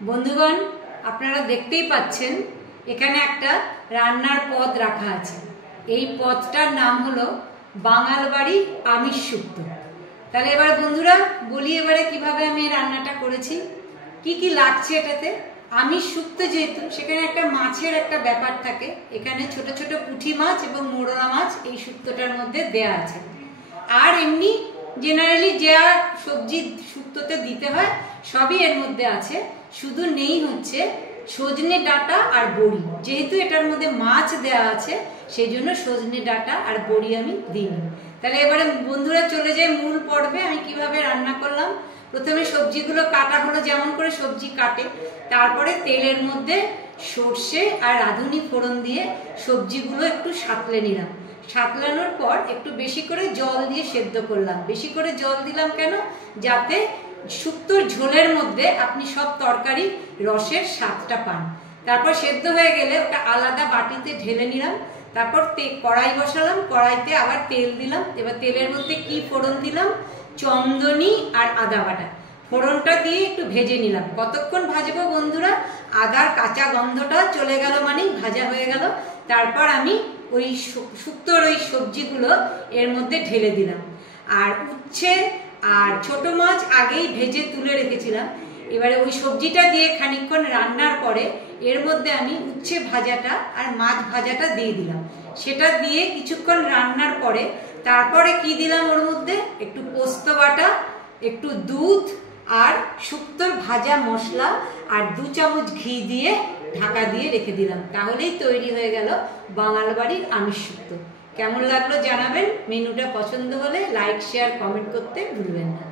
বন্ধুগণ, আপনারা দেখতেই পাচ্ছেন এখানে একটা রান্নার পদ রাখা আছে। এই পদটার নাম হলো বাঙাল বাড়ির আমিষ শুক্তো। তাহলে এবার বন্ধুরা বলি এবারে কিভাবে আমি এই রান্নাটা করেছি, কি কি লাগছে এটাতে। আমিষ শুক্তো যেহেতু, সেখানে একটা মাছের একটা ব্যাপার থাকে। এখানে ছোট ছোট পুঁটি মাছ এবং মোরলা মাছ এই শুক্তোটার মধ্যে দেয়া আছে। আর এমনি জেনারেলি যা সবজি শুক্তোতে দিতে হয় সবই এর মধ্যে আছে, শুধু নেই হচ্ছে সজনে ডাঁটা আর বড়ি। যেহেতু এটার মধ্যে মাছ দেওয়া আছে সেই জন্য সজনে ডাঁটা আর বড়ি আমি দিইনি। তাহলে এবারে বন্ধুরা চলে যায় মূল পর্বে, আমি কিভাবে রান্না করলাম। প্রথমে সবজিগুলো কাটা হলো যেমন করে সবজি কাটে, তারপরে তেলের মধ্যে সর্ষে আর রাঁধুনি ফোড়ন দিয়ে সবজিগুলো একটু সাঁতলে নিলাম। সাঁতলানোর পর একটু বেশি করে জল দিয়ে সেদ্ধ করলাম। বেশি করে জল দিলাম কেন, যাতে শুক্তোর ঝোলের মধ্যে আপনি সব তরকারি রসের স্বাদটা পান। তারপর সেদ্ধ হয়ে গেলে ওটা আলাদা বাটিতে ঢেলে নিলাম। তারপর কড়াই বসালাম, কড়াইতে আবার তেল দিলাম। এবার তেলের মধ্যে কি ফোড়ন দিলাম, চন্দনী আর আদা বাটা। ফোড়নটা দিয়ে একটু ভেজে নিলাম। কতক্ষণ ভাজবো বন্ধুরা, আদার কাঁচা গন্ধটা চলে গেল মানেই ভাজা হয়ে গেল। তারপর আমি ওই শুক্তোর ওই সবজিগুলো এর মধ্যে ঢেলে দিলাম। আর উচ্ছে আর ছোট মাছ আগেই ভেজে তুলে রেখেছিলাম। এবারে ওই সবজিটা দিয়ে খানিকক্ষণ রান্নার পরে এর মধ্যে আমি উচ্ছে ভাজাটা আর মাছ ভাজাটা দিয়ে দিলাম। সেটা দিয়ে কিছুক্ষণ রান্নার পরে তারপরে কি দিলাম, ওর মধ্যে একটু পোস্ত বাটা, একটু দুধ আর শুক্তোর ভাজা মশলা আর 2 চামচ ঘি দিয়ে ঢাকা দিয়ে রেখে দিলাম। তাহলেই তৈরি হয়ে গেল বাঙাল বাড়ির আমিষ শুক্তো। কেমন লাগলো জানাবেন। মেনুটা পছন্দ হলে লাইক, শেয়ার, কমেন্ট করতে ভুলবেন না।